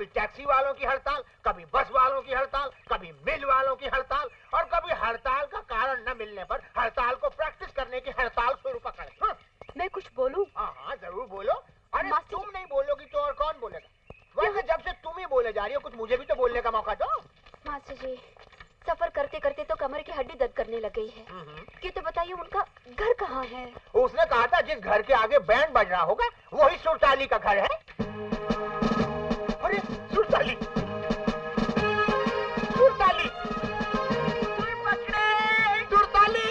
कभी टैक्सी वालों की हड़ताल, कभी बस वालों की हड़ताल, कभी मिल वालों की हड़ताल, और कभी हड़ताल का कारण न मिलने पर हड़ताल को प्रैक्टिस करने की हड़ताल शुरू पकड़े। हाँ। मैं कुछ बोलूं? हाँ जरूर बोलो। अरे तुम नहीं बोलोगी तो और कौन बोलेगा? वैसे जब से तुम ही बोले जा रही हो, कुछ मुझे भी तो बोलने का मौका दो। मास्टर जी, सफर करते करते तो कमर की हड्डी दर्द करने लग गई है। ये तो बताइए उनका घर कहाँ है? उसने कहा था जिस घर के आगे बैंड बज रहा होगा वही सुरताली का घर है। अरे सुरताली, सुरताली, सुरताली, सुरताली,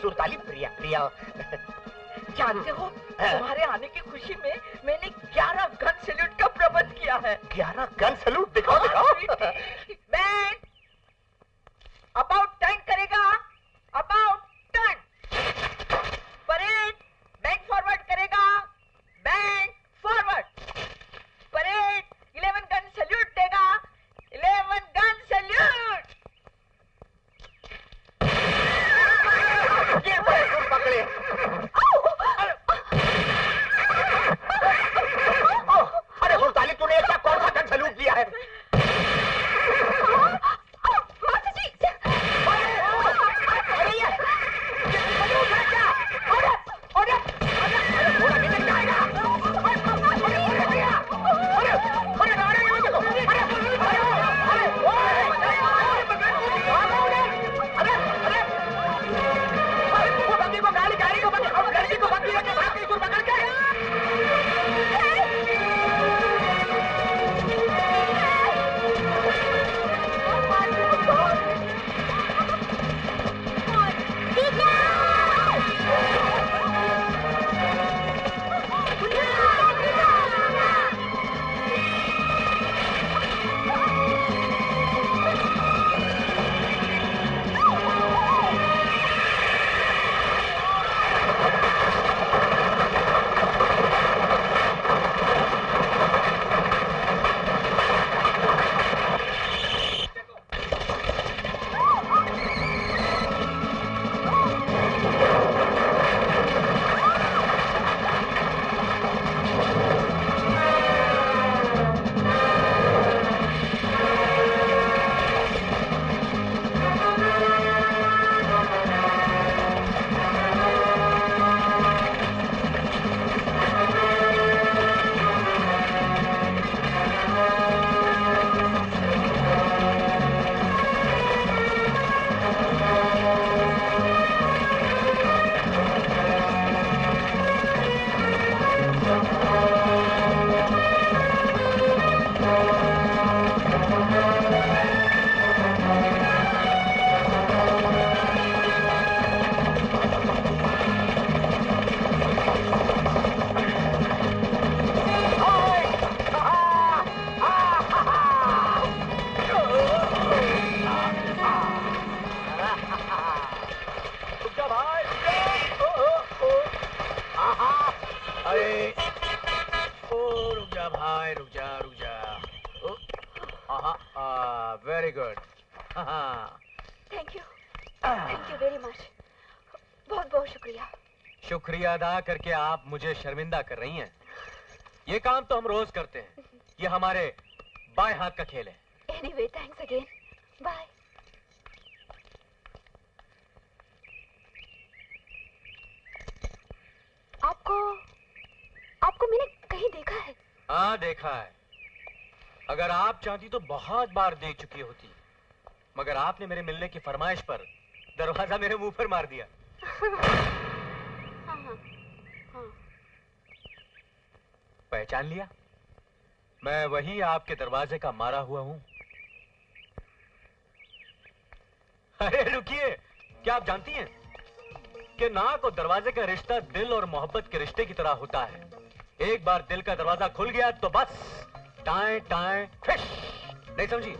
सुरताली, प्रिया प्रिया। जानते हो, तुम्हारे आने की खुशी में मैंने 11 गन सैल्यूट का प्रबंध किया है। 11 गन सैल्यूट? दिखाओ दिखाओ। बैंड अबाउट टर्न करेगा, about turn. Parade band forward करेगा, band forward. Parade 11 gun salute देगा, 11 गन सैल्यूट। ये पकड़े। अरे सुरताली, तूने ऐसा कौन सा गन सैल्यूट दिया है? Very good. Thank you very much. बहुत बहुत शुक्रिया। शुक्रिया अदा करके आप मुझे शर्मिंदा कर रही हैं। ये काम तो हम रोज करते हैं, ये हमारे बाएं हाथ का खेल है। Anyway thanks again, bye. आपको मैंने कहीं देखा है? हाँ देखा है। अगर आप चाहती तो बहुत बार देख चुकी होती, मगर आपने मेरे मिलने की फरमाइश पर दरवाजा मेरे मुंह पर मार दिया। हाँ। पहचान लिया? मैं वही आपके दरवाजे का मारा हुआ हूं। अरे रुकिए, क्या आप जानती हैं कि नाक और दरवाजे का रिश्ता दिल और मोहब्बत के रिश्ते की तरह होता है। एक बार दिल का दरवाजा खुल गया तो बस टाएं टाएं फिश। नहीं समझी?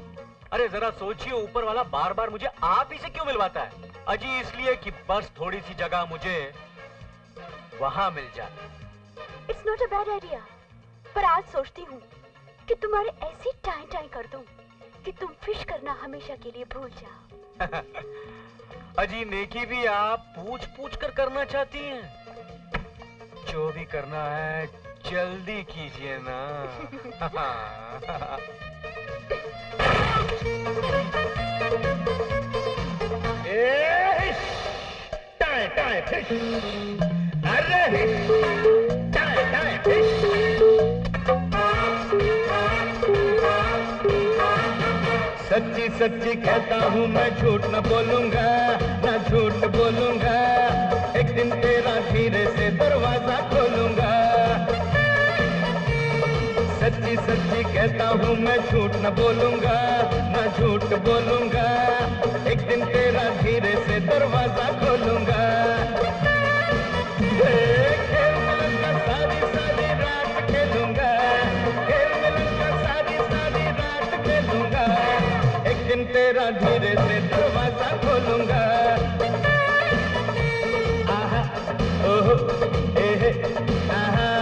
अरे जरा सोचिए, ऊपर वाला बार बार मुझे आप ही से क्यों मिलवाता है? अजी इसलिए कि बस थोड़ी सी जगह मुझे वहां मिल जाए। It's not a bad idea, पर आज सोचती हूँ कि तुम्हारे ऐसी टाई टाई कर दूं कि तुम फिश करना हमेशा के लिए भूल जाओ। अजी नेकी भी आप पूछ पूछ कर करना चाहती हैं। जो भी करना है जल्दी कीजिए ना। टाए टाए फिश, अरे टाए टाए फिश। सच्ची सच्ची कहता हूँ मैं, झूठ न बोलूंगा, ना झूठ बोलूंगा। एक दिन तेरा धीरे से दरवाजा खोलूंगा। सच्ची सच्ची कहता हूँ मैं, झूठ न बोलूंगा, ना झूठ बोलूंगा। एक दिन तेरा धीरे से दरवाजा खोलूंगा। खेल मिलन का सारी सारी रात खेलूंगा, खेल मिलन का सारी सारी रात खेलूंगा। एक दिन तेरा धीरे से दरवाजा खोलूंगा। आहा ओहो एहे आहा।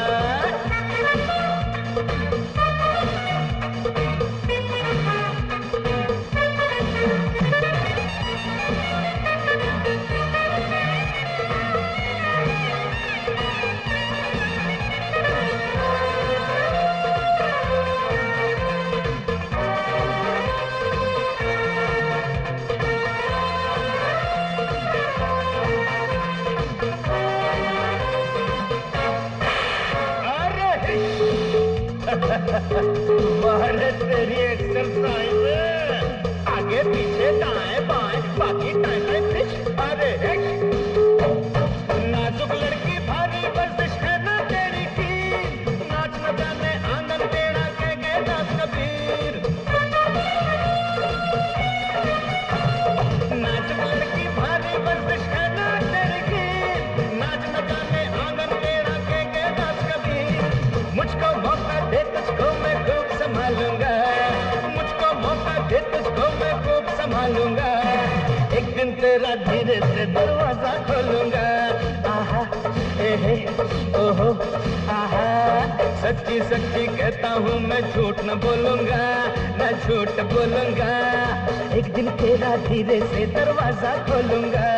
भारत तेरी एक्सरसाइज, आगे पीछे दाएं बाएं बाकी टाइम टाइम फिश। अरे नाजुक लड़की भारी वर्जिश है ना तेरी की, नाच न जाने आंगन टेढ़ा कहेंगे दास कबीर। नाजुक लड़की भारी वर्जिश है ना तेरी की, नाच न जाने आंगन टेढ़ा कहेंगे दास कबीर। मुझको मौका दे तुझको मैं खूब संभालूंगा, मुझको मौका दे तुझको मैं खूब संभालूंगा। एक दिन तेरा धीरे से दरवाजा खोलूंगा। आहा एहे ओहो आहा। सच्ची सच्ची कहता हूँ मैं, झूठ न बोलूंगा, न झूठ बोलूंगा। एक दिन तेरा धीरे से दरवाजा खोलूंगा।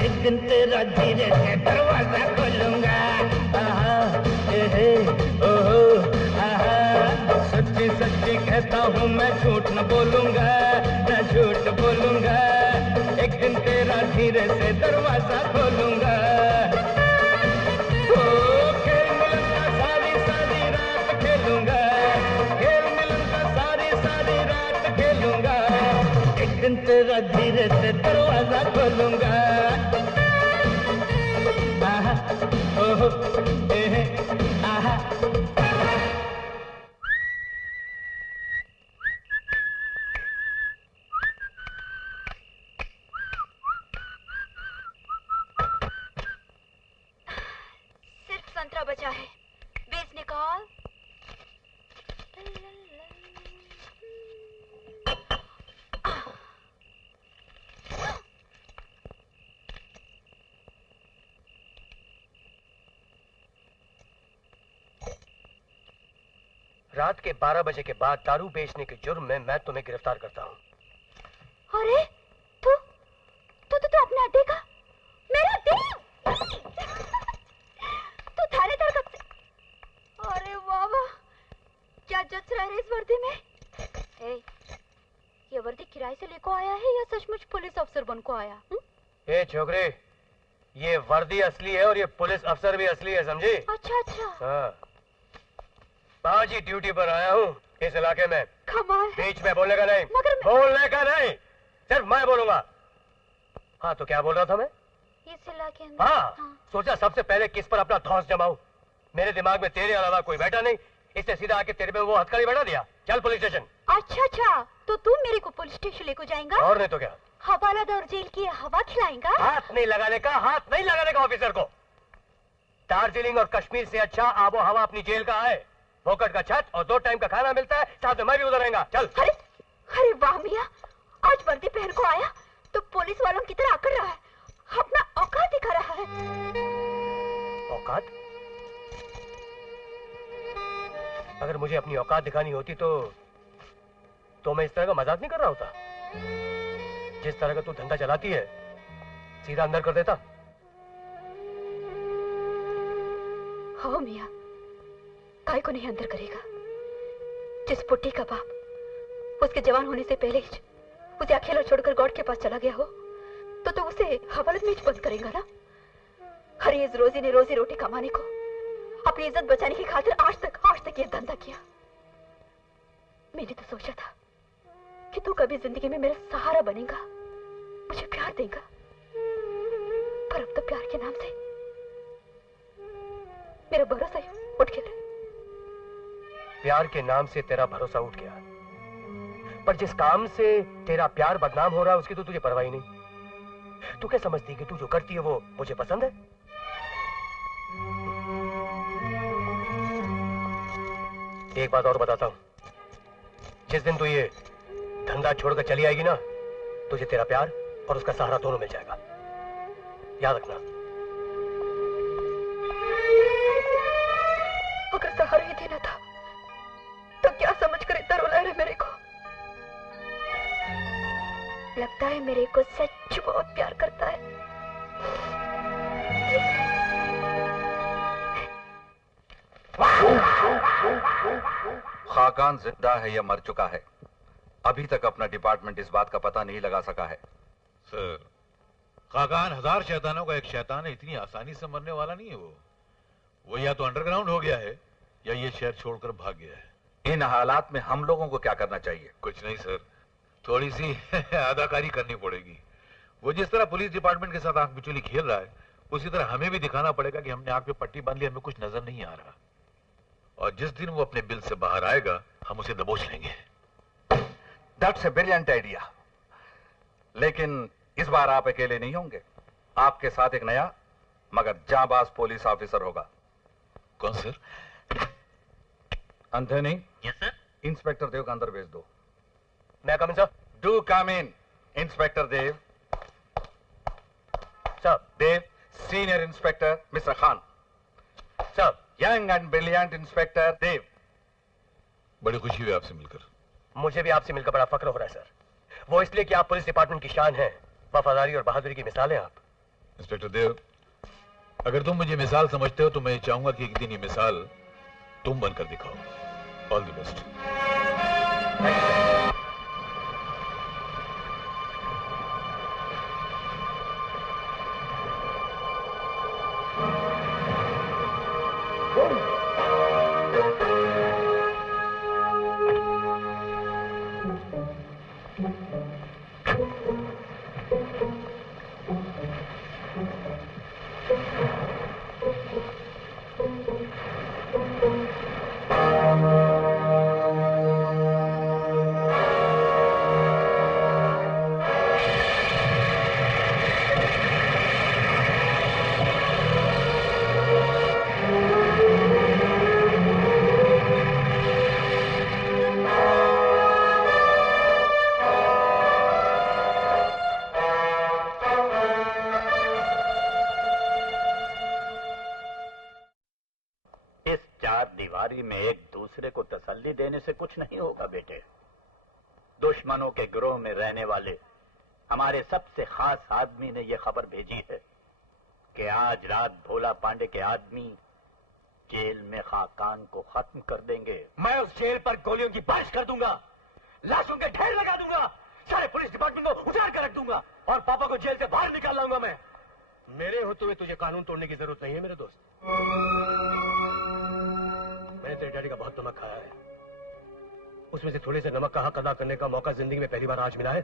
एक दिन तेरा धीरे से दरवाजा खोलूंगा। आहा एहे ओहो आहा। सच्ची सच्ची कहता हूँ मैं, झूठ न बोलूंगा, न झूठ बोलूंगा। एक दिन तेरा धीरे से दरवाजा खोलूंगा। ओ खेल मिलन का सारी सारी रात खेलूंगा, खेल मिलन का सारी सारी रात खेलूंगा। एक दिन तेरा धीरे से दरवाजा खोलूंगा। आहा ओहो एहे आहा। सिर्फ संतरा बचा है, बेस निकाल। रात के 12 बजे के बाद दारू बेचने के जुर्म में मैं तुम्हें गिरफ्तार करता हूँ। अरे तू अपने अड्डे का, रहा है इस वर्दी में? ये वर्दी किराए से लेको आया है या सचमुच पुलिस अफसर बनको आया? ए छोकरे, ये वर्दी असली है और ये पुलिस अफसर भी असली है, समझी? अच्छा अच्छा। हाँ, बाजी ड्यूटी पर आया हूँ इस इलाके में। कमाल। बीच में बोलने का नहीं। मगर बोलने का नहीं, सिर्फ मैं बोलूंगा। हाँ तो क्या बोल रहा था मैं? इस इलाके में। हाँ, सोचा सबसे पहले किस पर अपना धौंस जमाऊं। मेरे दिमाग में तेरे अलावा कोई बैठा नहीं, इससे सीधा आके तेरे पे वो हथकड़ी बैठा दिया। चल पुलिस स्टेशन। अच्छा अच्छा, तो तू मेरे को पुलिस स्टेशन लेको जाएगा? और नहीं तो क्या, हवालादार और जेल की हवा खिलाएगा? हाथ नहीं लगाने का, हाथ नहीं लगाने का ऑफिसर को। दार्जिलिंग और कश्मीर से अच्छा आबो हवा अपनी जेल का है। फोकट का छत और 2 टाइम का खाना मिलता है, साथ में मैं भी उधर रहेगा। चल। अरे अरे वाह मियाँ, आज वर्दी पहन को आया तो पुलिस वालों की तरह आकर रहा है, अपना औकात दिखा रहा है। औकात? अगर मुझे अपनी औकात दिखानी होती तो मैं इस तरह का मजाक नहीं कर रहा होता। जिस तरह का तू धंधा चलाती है, सीधा अंदर कर देता। हाँ मियाँ, काय को नहीं अंदर करेगा। जिस पुट्टी का बाप उसके जवान होने से पहले ही उसे अकेला छोड़कर गॉड के पास चला गया हो तो उसे हवालत में बंद करेगा ना। हर इस रोजी ने रोजी रोटी कमाने को अपनी इज्जत बचाने की खातिर आज तक ये धंधा किया। मैंने तो सोचा था कि तू कभी जिंदगी में मेरा सहारा बनेगा, मुझे प्यार देगा, पर अब तो प्यार के नाम से मेरा भरोसा ही उठ गया। प्यार के नाम से तेरा भरोसा उठ गया, पर जिस काम से तेरा प्यार बदनाम हो रहा है उसकी तो तुझे परवाह ही नहीं। तू क्या समझती कि तू जो करती है वो मुझे पसंद है? एक बात और बताता हूं, जिस दिन तू ये धंधा छोड़कर चली आएगी ना, तुझे तेरा प्यार और उसका सहारा दोनों मिल जाएगा, याद रखना। अगर सहारा ही देना था तो क्या समझकर इतना रुलाया रे मेरे को? लगता है मेरे को सच बहुत प्यार करता है। खाकान जिंदा है या मर चुका है, अभी तक अपना डिपार्टमेंट इस बात का पता नहीं लगा सका है। सर, खाकान 1000 शैतानों का एक शैतान है, इतनी आसानी से मरने वाला नहीं है वो या तो अंडरग्राउंड हो गया है या ये शहर छोड़कर भाग गया है। इन हालात में हम लोगों को क्या करना चाहिए? कुछ नहीं सर, थोड़ी सी अदाकारी करनी पड़ेगी। वो जिस तरह पुलिस डिपार्टमेंट के साथ आंख बिचौली खेल रहा है, उसी तरह हमें भी दिखाना पड़ेगा कि हमने आंख पे पट्टी बांध ली, हमें कुछ नजर नहीं आ रहा। और जिस दिन वो अपने बिल से बाहर आएगा हम उसे दबोच लेंगे। That's a brilliant idea. लेकिन इस बार आप अकेले नहीं होंगे, आपके साथ एक नया मगर जांबाज पुलिस ऑफिसर होगा। कौन सर? अंधे नहीं? Yes sir. इंस्पेक्टर देव का अंदर भेज दो। मैं come in sir? Do come in. Inspector Dev. Sir. Dev, senior inspector mister Khan. Sir. Young and brilliant inspector Dev. बड़ी खुशी हुई आपसे मिलकर। मुझे भी आपसे मिलकर बड़ा फक्र हो रहा है सर। वो इसलिए कि आप पुलिस डिपार्टमेंट की शान हैं, वफादारी और बहादुरी की मिसाल हैं आप। इंस्पेक्टर देव, अगर तुम मुझे मिसाल समझते हो तो मैं चाहूंगा कि एक दिन ये मिसाल तुम बनकर दिखाओ। All the best. में एक दूसरे को तसल्ली देने से कुछ नहीं होगा बेटे। दुश्मनों के गिरोह में रहने वाले हमारे सबसे खास आदमी ने यह खबर भेजी है कि आज रात भोला पांडे के आदमी जेल में खाकान को खत्म कर देंगे। मैं उस जेल पर गोलियों की बारिश कर दूंगा, लाशों के ढेर लगा दूंगा, सारे पुलिस डिपार्टमेंट को उजाड़ कर रख दूंगा और पापा को जेल से बाहर निकाल लाऊंगा मैं। मेरे होते हुए तुझे कानून तोड़ने की जरूरत नहीं है मेरे दोस्त। मैंने तेरे डैडी का बहुत नमक खाया है, उसमें से थोड़े से नमक का हक अदा करने का मौका जिंदगी में पहली बार आज मिला है।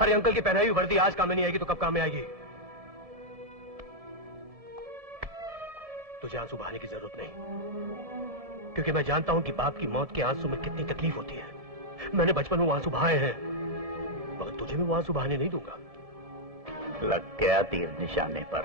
अरे अंकल की पहनाई हुई वर्दी आज काम में नहीं आएगी तो कब काम में आएगी? तुझे आंसू बहाने की जरूरत नहीं, क्योंकि मैं जानता हूं कि बाप की मौत के आंसू में कितनी तकलीफ होती है। मैंने बचपन में वो आंसू बहाए हैं, मगर तुझे मैं वो आंसू बहाने नहीं दूंगा। लग गया तीर निशाने पर।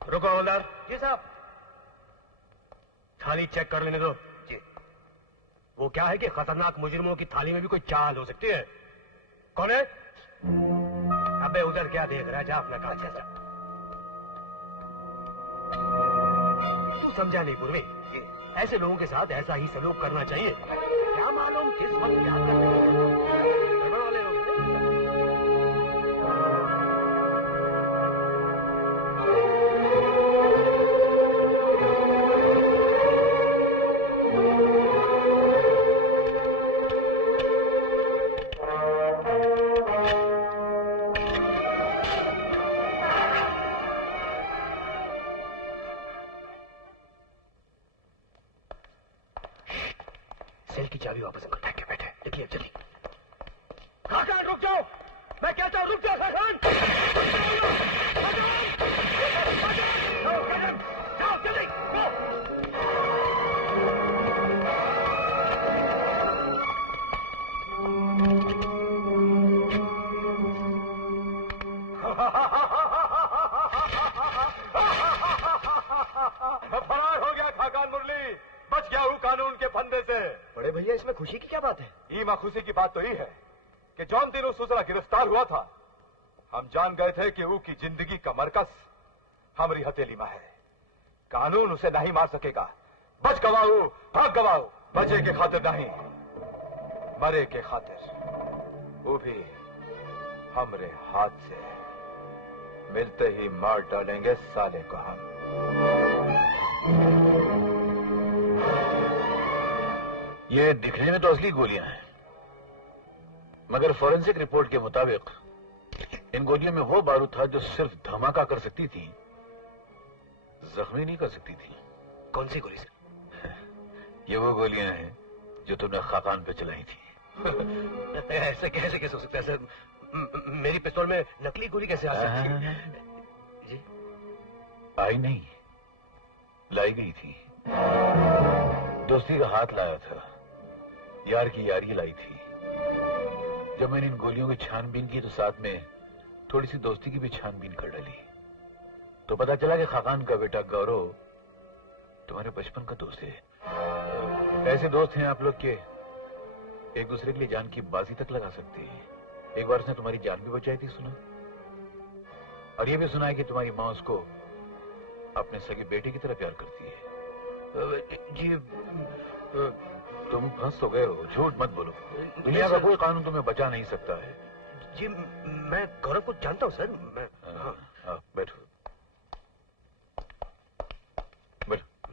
रुको हवलदार जी साहब, थाली चेक कर लेने दो। जी। वो क्या है कि खतरनाक मुजरिमों की थाली में भी कोई चाल हो सकती है। कौन है? अबे उधर क्या देख रहा है, जा अपना काम कर। तू समझा नहीं पूर्वी, ऐसे लोगों के साथ ऐसा ही सलूक करना चाहिए। क्या मालूम किस वक्त क्या करते हैं वाले लोग। सेल की चाबी वापस अंकल फेंक के बैठे। देखिए जल्दी। खाकान रुक जाओ, मैं कहता हूं रुक जाओ खाकान। जाओ जल्दी फरार हो गया खाकान मुरली, बच गया हूँ कानून के फंदे से। बड़े भैया इसमें खुशी की क्या बात है? ईमा खुशी की बात तो ये है कि जौन दिन सुसरा गिरफ्तार हुआ था, हम जान गए थे कि वो की जिंदगी का मरकज हमारी हथेली में है। कानून उसे नहीं मार सकेगा। बच गवाओ, भाग गवाओ, बचे के खातिर नहीं, मरे के खातिर, वो भी हमरे हाथ से। मिलते ही मार डालेंगे साले को हम। ये दिखने में तो असली गोलियां हैं, मगर फोरेंसिक रिपोर्ट के मुताबिक इन गोलियों में वो बारूद था जो सिर्फ धमाका कर सकती थी, जख्मी नहीं कर सकती थी। कौन सी गोली से? ये वो गोलियां हैं जो तुमने खाकान पे चलाई थी। ऐसे कैसे हो सकता है सर? मेरी पिस्तौल में नकली गोली कैसे आ सकती है? जी आई नहीं, लाई गई थी। दोस्ती का हाथ लाया था, यार की यारी लाई थी। जब मैंने इन गोलियों की छानबीन की तो साथ में थोड़ी सी दोस्ती की भी छानबीन कर डाली, तो पता चला कि खाकान का बेटा गौरव तुम्हारे बचपन का दोस्त है। ऐसे दोस्त हैं आप लोग के एक दूसरे के लिए जान की बाजी तक लगा सकते हैं। एक बार उसने तुम्हारी जान भी बचाई थी सुना, और ये भी सुना है कि तुम्हारी माँ उसको अपने सगे बेटे की तरह प्यार करती है। जी तुम फंस तो गए हो, झूठ मत बोलो। दुनिया का कोई कानून तुम्हें बचा नहीं सकता है। जी मैं गौरव को जानता हूँ सर। मैं बैठो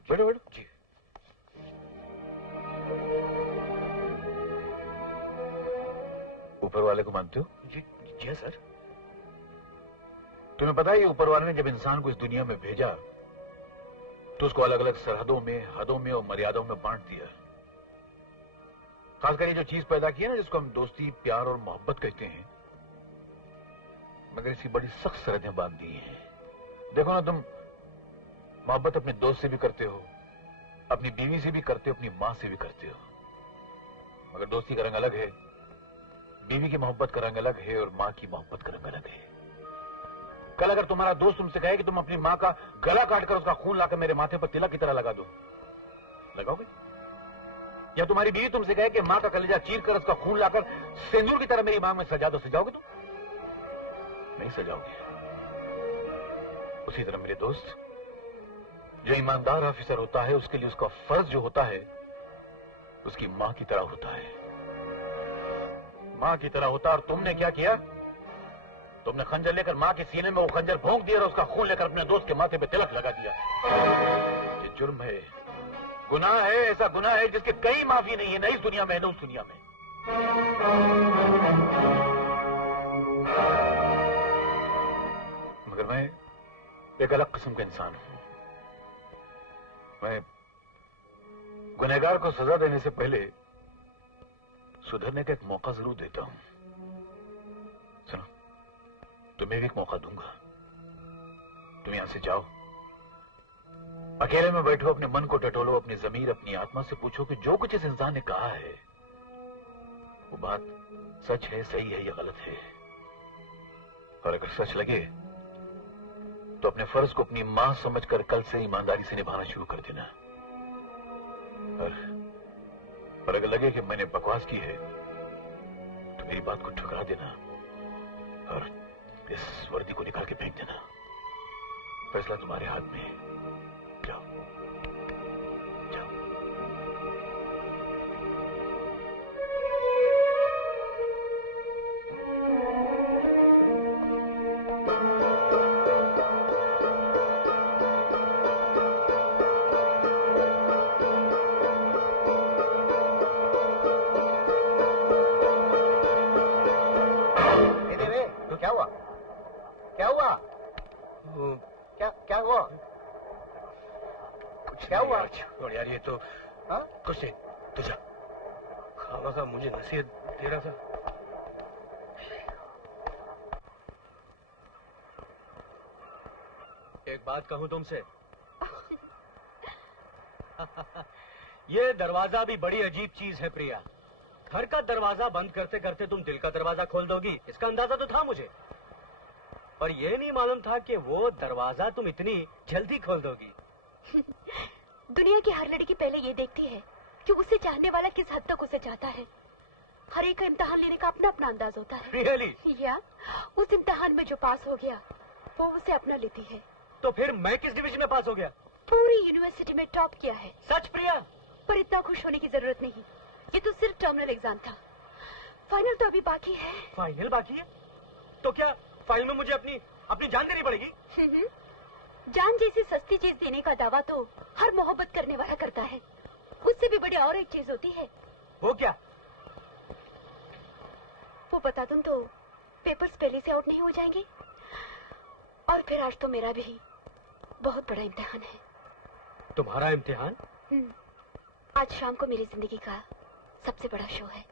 बैठो बैठो। जी ऊपर वाले को मानते हो? जी जी सर। तुम्हें पता है ये ऊपर वाले ने जब इंसान को इस दुनिया में भेजा तो उसको अलग अलग सरहदों में, हदों में और मर्यादाओं में बांट दिया। खासकर ये जो चीज पैदा की है ना, जिसको हम दोस्ती, प्यार और मोहब्बत कहते हैं, मगर इसकी बड़ी सख्त सरहदें बांध दी हैं। देखो ना, तुम मोहब्बत अपने दोस्त से भी करते हो, अपनी बीवी से भी करते हो, अपनी मां से भी करते हो, मगर दोस्ती का रंग अलग है, बीवी की मोहब्बत का रंग अलग है और मां की मोहब्बत का रंग अलग है। कल अगर तुम्हारा दोस्त तुमसे कहे कि तुम अपनी मां का गला काटकर उसका खून लाकर मेरे माथे पर तिलक की तरह लगा दो, लगाओगे? या तुम्हारी बीवी तुमसे कहे कि मां का कलेजा चीर कर उसका खून लाकर सिंदूर की तरह मेरी मांग में सजा दो, सजाओगे? तुम नहीं सजाओगे। उसी तरह मेरे दोस्त, जो ईमानदार ऑफिसर होता है उसके लिए उसका फर्ज जो होता है उसकी मां की तरह होता है, मां की तरह होता। और तुमने क्या किया? तुमने खंजर लेकर मां के सीने में वो खंजर भोंक दिया और उसका खून लेकर अपने दोस्त के माथे पे तिलक लगा दिया। ये जुर्म है, गुनाह है, ऐसा गुनाह है जिसके कहीं माफी नहीं है, न इस दुनिया में न उस दुनिया में। मगर मैं एक अलग किस्म का इंसान हूं। मैं गुनहगार को सजा देने से पहले सुधरने का एक मौका जरूर देता हूं। सुनो, तुम्हें भी एक मौका दूंगा। तुम यहां से जाओ, अकेले में बैठो, अपने मन को टटोलो, अपनी जमीर, अपनी आत्मा से पूछो कि जो कुछ इस इंसान ने कहा है वो बात सच है, सही है या गलत है। और अगर सच लगे तो अपने फर्ज को अपनी मां समझकर कल से ईमानदारी से निभाना शुरू कर देना। और अगर लगे कि मैंने बकवास की है तो मेरी बात को ठुकरा देना और इस वर्दी को निकाल के फेंक देना। फैसला तुम्हारे हाथ में है। जाओ जाओ। क्या हुआ? क्या हुआ? और यार ये तो कुछ नहीं, तुझा खामखा मुझे नसीहत दे रहा था। एक बात कहूं तुमसे, ये दरवाजा भी बड़ी अजीब चीज है प्रिया। घर का दरवाजा बंद करते करते तुम दिल का दरवाजा खोल दोगी, इसका अंदाजा तो था मुझे, पर यह नहीं मालूम था कि वो दरवाजा तुम इतनी जल्दी खोल दोगी। दुनिया की हर लड़की पहले ये देखती है कि उसे चाहने वाला किस हद तक उसे चाहता है। हर एक का इम्तिहान लेने का अपना अपना अंदाज होता है। Really? या उस इम्तिहान में जो पास हो गया वो उसे अपना लेती है। तो फिर मैं किस डिवीजन में पास हो गया? पूरी यूनिवर्सिटी में टॉप किया है। सच प्रिया? पर इतना खुश होने की जरूरत नहीं, ये तो सिर्फ टर्मिनल एग्जाम था, फाइनल तो अभी बाकी है। फाइनल बाकी है? तो क्या फाइनल में मुझे अपनी जान देनी पड़ेगी? जान जैसी सस्ती चीज देने का दावा तो हर मोहब्बत करने वाला करता है। उससे भी बड़ी और एक चीज होती है। वो क्या? वो बता दूं तो पेपर्स पहले से आउट नहीं हो जाएंगे। और फिर आज तो मेरा भी बहुत बड़ा इम्तिहान है। तुम्हारा इम्तिहान? आज शाम को मेरी जिंदगी का सबसे बड़ा शो है।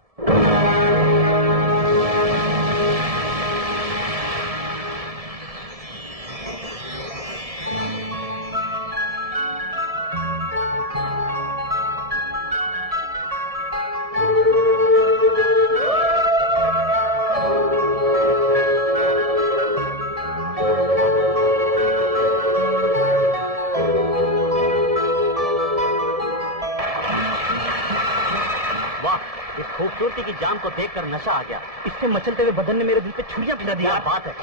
खूबसूरती की जाम को देखकर नशा आ गया। इससे मचलते हुए बदन ने मेरे दिल पे छुरियां भिजा दी। क्या बात है?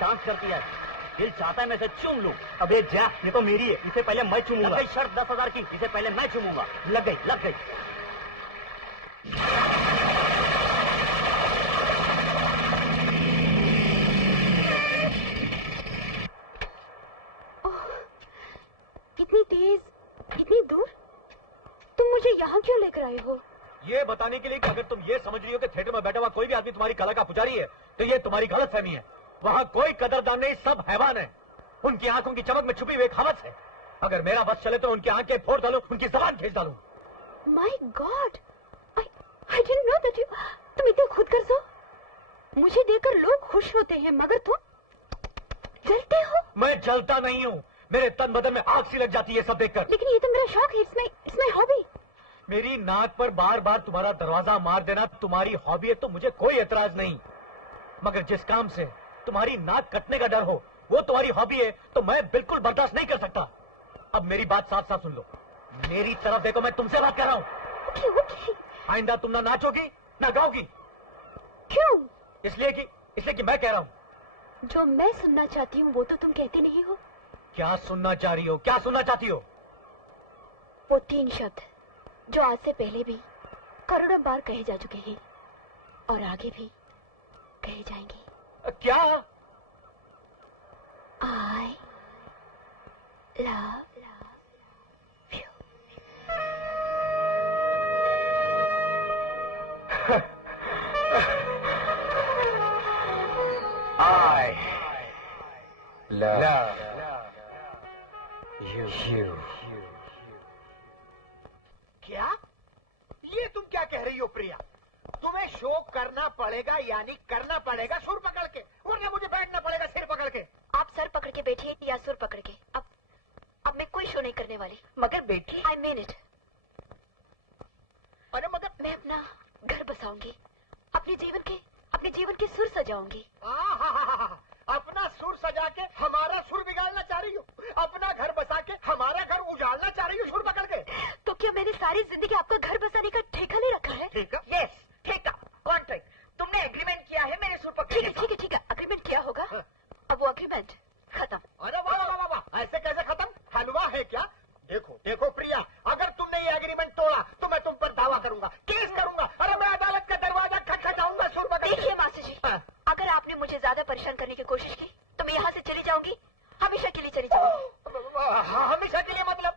डांस करती है, दिल चाहता है मैं इसे चूम लूं। अबे जा, ये तो मेरी है, इसे पहले मैं चूमूंगा। लग गई शर्त 10,000 की, इसे पहले मैं चूमूंगा। लग गई, लग गई। इतनी तेज, इतनी दूर, तुम मुझे यहाँ क्यों लेकर आए हो? ये बताने के लिए कि अगर तुम ये समझ रही हो कि थिएटर में बैठा हुआ कोई भी आदमी तुम्हारी कला का पुजारी है, तो ये तुम्हारी गलतफहमी है। वहाँ कोई कदरदान नहीं, सब हैवान है। उनकी आंखों की चमक में छुपी हुई एक हवस है। अगर मेरा बस चले तो उनकी आंखें फोड़ डालूं, उनकी जबान खींच डालूं। My God, I didn't know that you... तुम इतने खुदगर्ज हो। मुझे देखकर लोग खुश होते हैं, मगर तुम जलते हो। मैं जलता नहीं हूँ, मेरे तन बदन में आग सी लग जाती है सब देखकर। लेकिन ये तो मेरा शौक है, it's my hobby। मेरी नाक पर बार बार तुम्हारा दरवाजा मार देना तुम्हारी हॉबी है तो मुझे कोई एतराज नहीं, मगर जिस काम से तुम्हारी नाक कटने का डर हो वो तुम्हारी हॉबी है तो मैं बिल्कुल बर्दाश्त नहीं कर सकता। अब मेरी बात साफ साफ सुन लो, मेरी तरफ देखो, मैं तुमसे बात कर रहा हूँ। Okay। आइंदा तुम ना नाचोगी ना गाओगी। क्यों? इसलिए कि मैं कह रहा हूँ। जो मैं सुनना चाहती हूँ वो तो तुम कहते नहीं हो। क्या सुनना चाह रही हो, क्या सुनना चाहती हो? वो 3 शब्द जो आज से पहले भी करोड़ों बार कहे जा चुके हैं और आगे भी कहे जाएंगे। क्या? I love you। I love you। क्या? ये तुम क्या कह रही हो प्रिया? तुम्हें शो करना पड़ेगा, यानी करना पड़ेगा सुर पकड़ के, वरना मुझे बैठना पड़ेगा सिर पकड़ के। आप सर पकड़ के बैठिए या सुर पकड़ के। अब मैं कोई शो नहीं करने वाली। मगर बेटी, I mean it। अरे मगर मैं अपना घर बसाऊंगी, अपने जीवन के सुर सजाऊंगी। अपना सुर सजा के हमारा सुर बिगाड़ना चाह रही हो? अपना घर बसा के हमारा घर उजाड़ना चाह रही हो सुर पकड़ के? तो क्या मैंने सारी जिंदगी आपका घर बसाने का ठेका ले रखा है? ठीक है। यस, ठेका, कॉन्ट्रैक्ट। तुमने एग्रीमेंट किया है मेरे सुर पकड़ने का। ठीक है, अग्रीमेंट किया होगा। अब वो अग्रीमेंट खत्म। अरे वाह वाह वाह वाह, ऐसे कैसे खत्म? हलवा है क्या? देखो प्रिया, अगर तुमने ये एग्रीमेंट तोड़ा तो मैं तुम पर दावा करूंगा, केस करूंगा। अरे मैं अदालत का दरवाजा खटखटाऊंगा सुर पकड़ के। देखिए मास्टर जी, अगर आपने मुझे ज्यादा परेशान करने की कोशिश की तो मैं यहाँ से चली जाऊंगी, हमेशा के लिए चली जाऊंगी। हमेशा के लिए मतलब?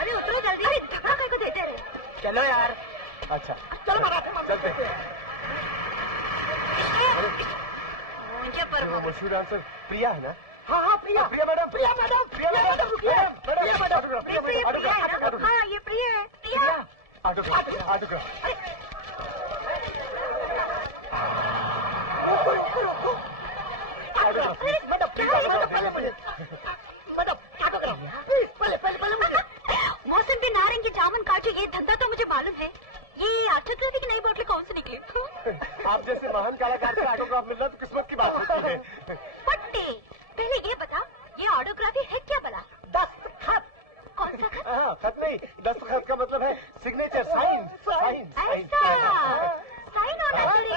अरे उतरो जल्दी। अरे धक्का काय को देते रहे? चलो यार। अच्छा चलो मराठे चलते। मुझे पर मशहूर डांसर प्रिया है ना? हाँ प्रिया मैडम। हाँ ये प्रिया है। प्रिया ऑटोग्राफ। मौसम पे नारंगी जामुन काटो, ये धंधा तो मुझे मालूम है। ये ऑटोग्राफी की नई बोतलें कौन से निकली? आप जैसे महान कलाकार से ऑटोग्राफ मिलना तो किस्मत की बात होती है। पट्टी, पहले ये बता, ये ऑटोग्राफी है क्या भला? दस्तखत। कौन सा खत? हाँ, खत नहीं, दस्तखत का मतलब है सिग्नेचर, साइन। ऐसा साइन होना चाहिए।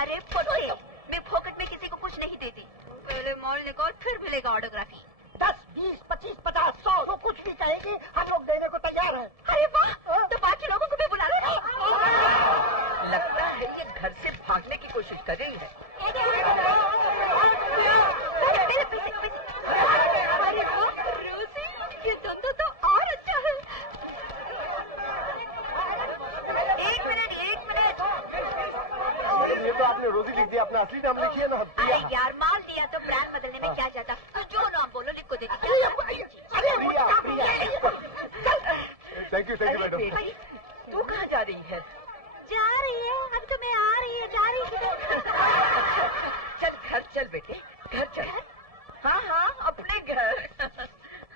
अरे पट्टी, मैं फोकट में किसी को कुछ नहीं देती। पहले मॉल निकाल, फिर मिलेगा ऑटोग्राफी। 10, 20, 25, 50, 100 तो कुछ भी कहेंगे, हम लोग देने को तैयार हैं। अरे वाह, तो बाकी लोगों को भी बुला लो। लगता है ये घर से भागने की कोशिश कर रही है। अरे रोजी, ये धंधा तो और अच्छा है। एक मिनट। ये तो आपने रोजी लिख दिया, अपना असली नाम लिखिए ना। अरे यार, माल दिया तो ब्रांड बदलने में क्या जाता? तो जो नाम बोलो लिख को देती। Thank you madam. बेटी, तू कहाँ जा रही है? जा रही है, अब तो मैं आ रही है, जा रही है। चल घर चल बेटे, घर चल। हाँ, अपने घर।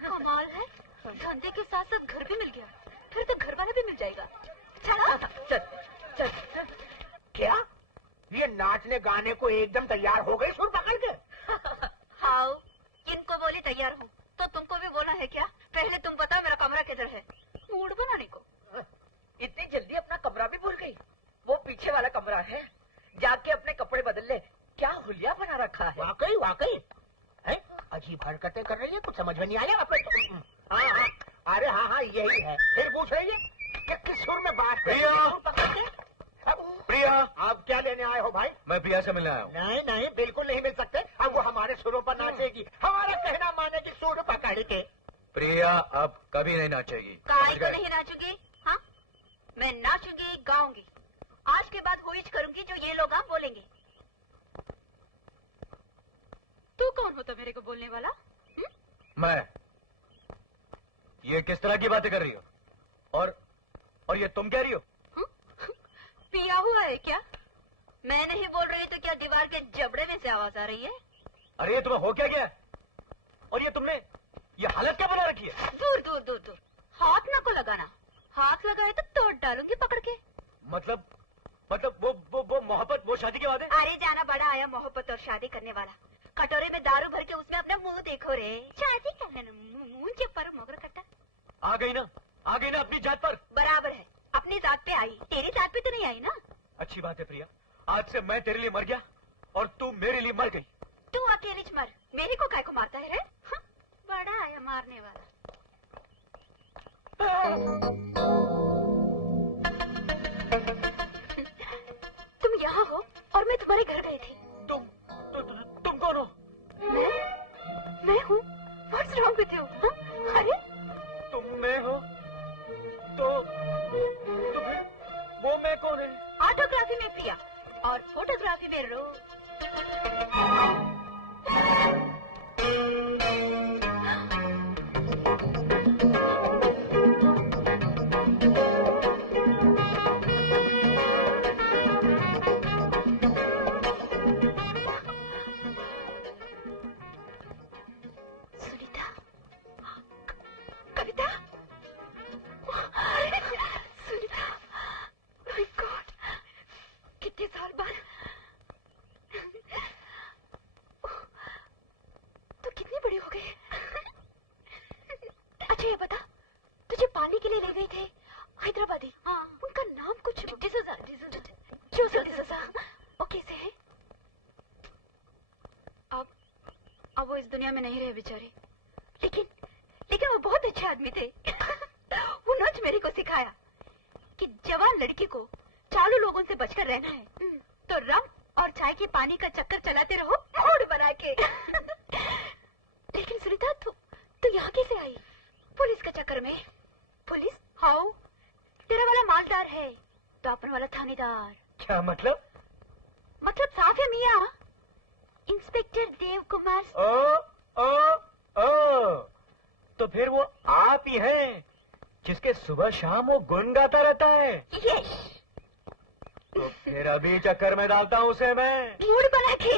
कमाल है, धंधे के साथ साथ घर भी मिल गया, फिर तो घर वाला भी मिल जाएगा। चलो चल। क्या ये नाचने गाने को एकदम तैयार हो गई सुर पकड़ के? हाउ, इनको बोली तैयार हूँ तो तुमको भी बोला है क्या? पहले तुम बताओ मेरा कमरा किधर है? मूड बनाने को। इतनी जल्दी अपना कमरा भी भूल गई? वो पीछे वाला कमरा है, जाके अपने कपड़े बदल ले। क्या हुलिया बना रखा है। वाकई वाकई है, अजीब हरकतें कर रही है, कुछ समझ में नहीं आया। हाँ हाँ, अरे हाँ हाँ यही है। फिर पूछ रही है कि किस सुर में बात कर रही है? प्रिया, आप क्या लेने आए हो भाई? मैं प्रिया से मिलने आया हूँ। नहीं नहीं, बिल्कुल नहीं मिल सकते। अब वो हमारे सुरों पर नाचेगी, हमारा कहना मानेगी सुर पकड़ के। प्रिया अब कभी नहीं नाचेगी। काय को नहीं नाचूंगी? हाँ, मैं नाचूंगी, गाऊंगी। आज के बाद हुईच करूंगी जो ये लोग आप बोलेंगे। तू कौन होता मेरे को बोलने वाला? मैं? ये किस तरह की बातें कर रही हो? और ये तुम कह रही हो? पिया हुआ है क्या? मैं नहीं बोल रही तो क्या दीवार के जबड़े में से आवाज आ रही है? अरे ये तुम्हें हो क्या गया? और ये तुमने ये हालत क्या बना रखी है? दूर दूर दूर दूर, हाथ ना को लगाना। हाथ लगाए तो तोड़ डालूंगी पकड़ के। मतलब वो मोहब्बत, वो शादी के वादे? अरे जाना बड़ा आया मोहब्बत और शादी करने वाला। कटोरे में दारू भर के उसमें अपना मुंह देखो रे। शादी करने मुंह के पर मोगर कट्टा। आ गई ना अपनी जात पर। बराबर है, अपनी जात पे आई, तेरी जात पे तो नहीं आई ना। अच्छी बात है प्रिया, आज से मैं तेरे लिए मर गया और तू मेरे लिए मर गई। तू अकेले मर, मेरे को काय को मारता है रे? हाँ, बड़ा आया मारने वाला। तुम यहाँ हो और मैं तुम्हारे घर गई थी। तुम कौन हो? मैं हूँ। What's wrong with you? हाँ? अरे तुम मैं हो तो फिर वो मैं कौन है? ऑटोग्राफी में प्रिया और फोटोग्राफी में रोज। सुनीता, कविता, सुनीता, my God, कितने साल बाद। तो कितनी बड़ी हो गई? अच्छा ये बता, तुझे पानी के लिए ले गए थे हैदराबादी। हाँ, उनका नाम कुछ डिसूजा। जोसेफ डिसूजा। वो कैसे है? अब वो इस दुनिया में नहीं रहे बेचारे, लेकिन वो बहुत अच्छे आदमी थे। उन्होंने मेरे को सिखाया कि जवान लड़की को चालू लोगों से बचकर रहना है, तो रम और चाय के पानी का चक्कर चलाते रहो मूड बना के। लेकिन सुनीता, तू यहाँ कैसे आई? पुलिस के चक्कर में? पुलिस? हाउ? तेरा वाला मालदार है तो अपन वाला थानेदार। क्या मतलब? मतलब साफ है मियाँ, इंस्पेक्टर देव कुमार। ओ, तो फिर वो आप ही हैं जिसके सुबह शाम वो गुन गाता रहता है? यस। तो फिर अभी चक्कर में डालता हूँ उसे मैं। मूड बना के।